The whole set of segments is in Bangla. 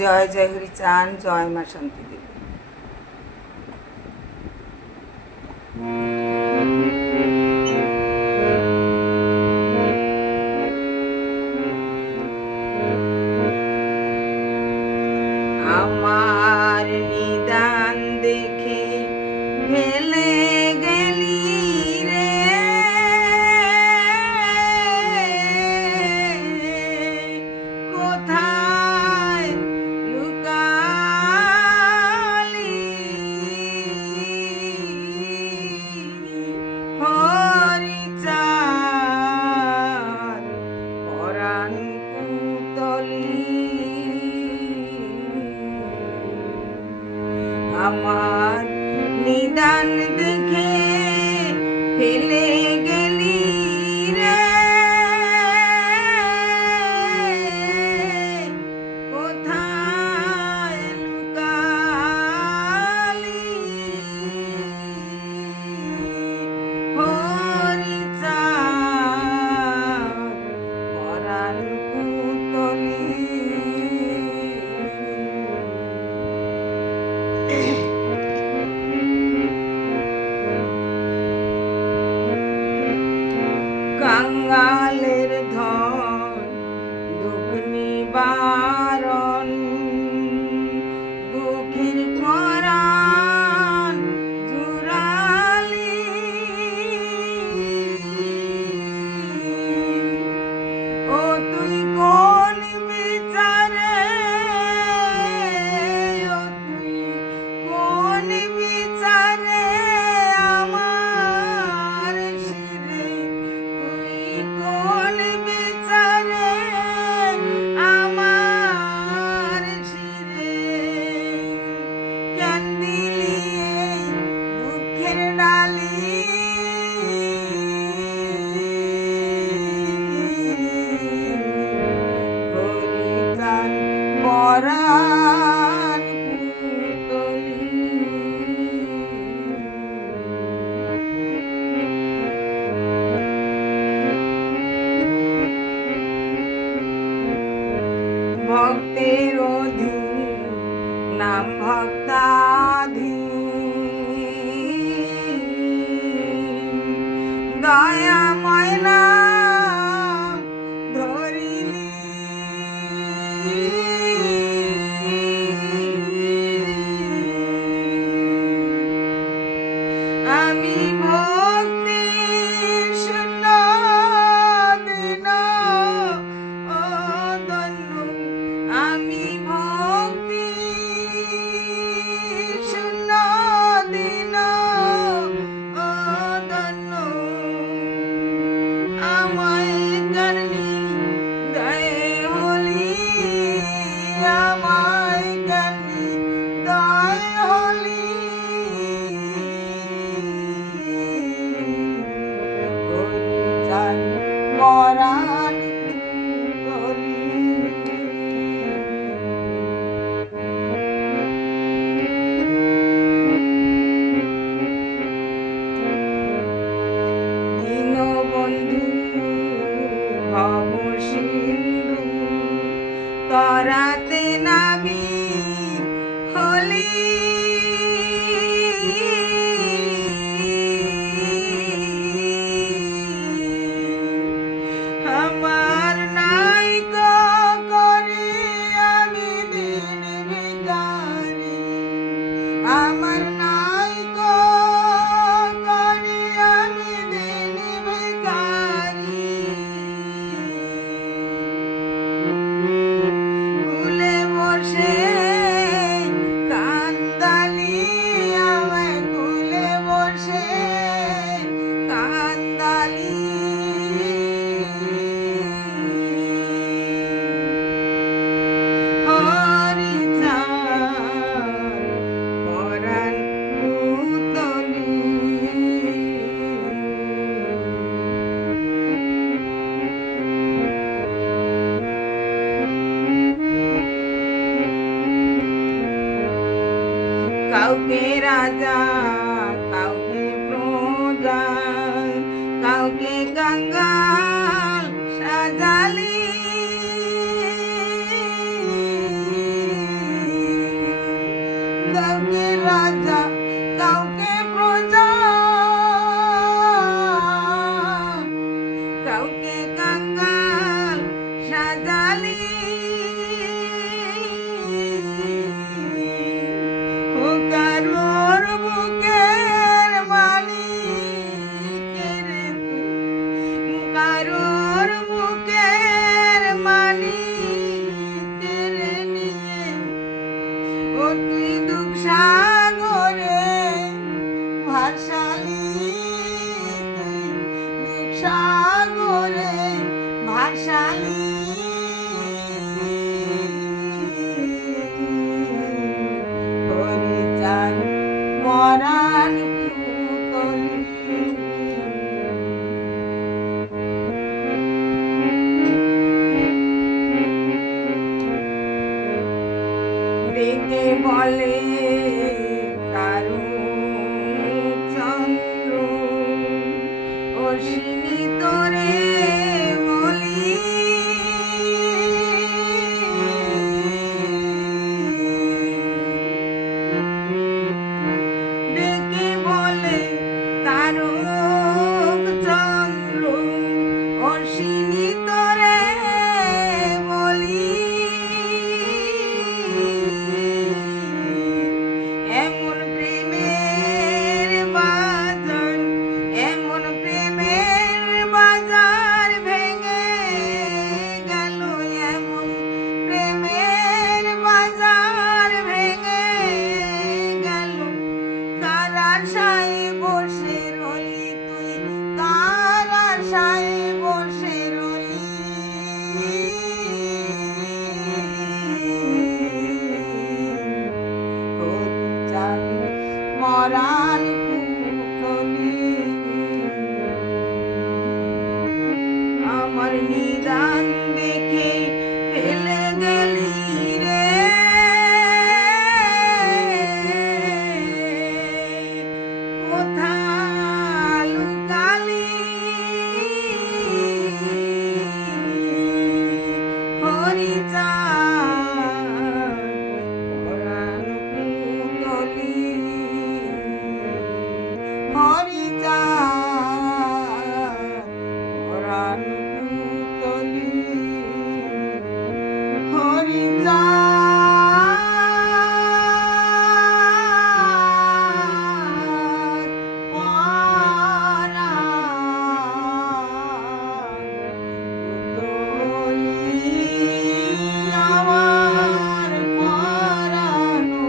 জয় জয় হরিচাঁদ, জয় মা শান্তি দেবী। আমার নিদান দেখে ফেলে গেলি রে, কোথায় লুকালি হরিচাঁদ পরাণ পুতলি। আমার নিদান দেখে ফেলে গেলি রে, কোথায় লুকালি হরিচাঁদ পরাণ পুতলি। কাঙ্গালের ধন দুঃখ নিবারণ, দুঃখীর পরাণ জুড়ালি। ও তুই কোন বিচারে, ও তুই কোন বিচারে আমার শিরে, তুই কোন বিচারে আমার শিরে, কেন দিলি এই দুঃখের ডালি হরিচাঁদ পরাণ পুতলি। ভক্তের অধীন নাম ভক্তাধীন, দয়াময় নাম ধরিলি। আমি ভক্তি শূন্য দিন ও ধন্য, আমি ভক্তি শূন্য দিন ও ধন্য, আমায় কারণী দয়ে হলি, আমায় কারণী দয়ে হলি হরিচাঁদ পরাণ পুতলি। দীনবন্ধু ভব সিন্ধু তরাতে নাবিক হলি, আমার নাইকা করে আমি দিন ভিখারি, আমার নাইকা করে আমি দিন ভিখারি, কুলে বসে কান্দালি, আমায় কুলে বসে কান্দালি। হরিচাঁদ পরাণ পুতলি। কাউকে রাজা, কাউকে প্রজা, কাউকে কাঙ্গাল সাজালি। কাউকে রাজা কাউকে প্রজা, কাউকে কাঙ্গাল সাজালি, ও কারোর বুকের মালিক রে তুই, কারোর বুকের মালিক রে নিয়ে, ও তুই দুঃখ সাগরে ভাসালি, তুই দুঃখ সাগরে ভাসালি। হরিচাঁদ মরান পুতলি, ডেকে বলে কারু চন্দ্র, অশ্বিনী তোরে বলি, ডেকে বলে তারক চন্দ্র, অশ্বিনী তোরে বলি, এমন প্রেমের বাজার, এমন প্রেমের বাজার ভেঙে গেল, এমন প্রেমের বাজার ভেঙে গেল, কার আশায় বসে রলি তুই, কার আশায় বসে রলি। হরিচাঁদ মরান পুতলি, আমার নিদান দেখে ফেলে গেলি রে, কোথা লুকালি, হরিচাঁদ মরান পুতলি, হরিচাঁদ মরান পুতলি, হরিচাঁদ মরান পুতলি, আমার পরানো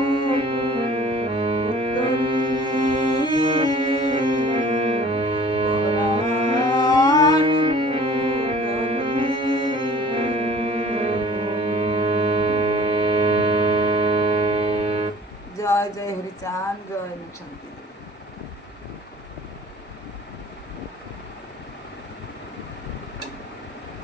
পুতলি, পরাণ পুতলি। জয় জয় হরিচাঁদ, জয় শান্তি।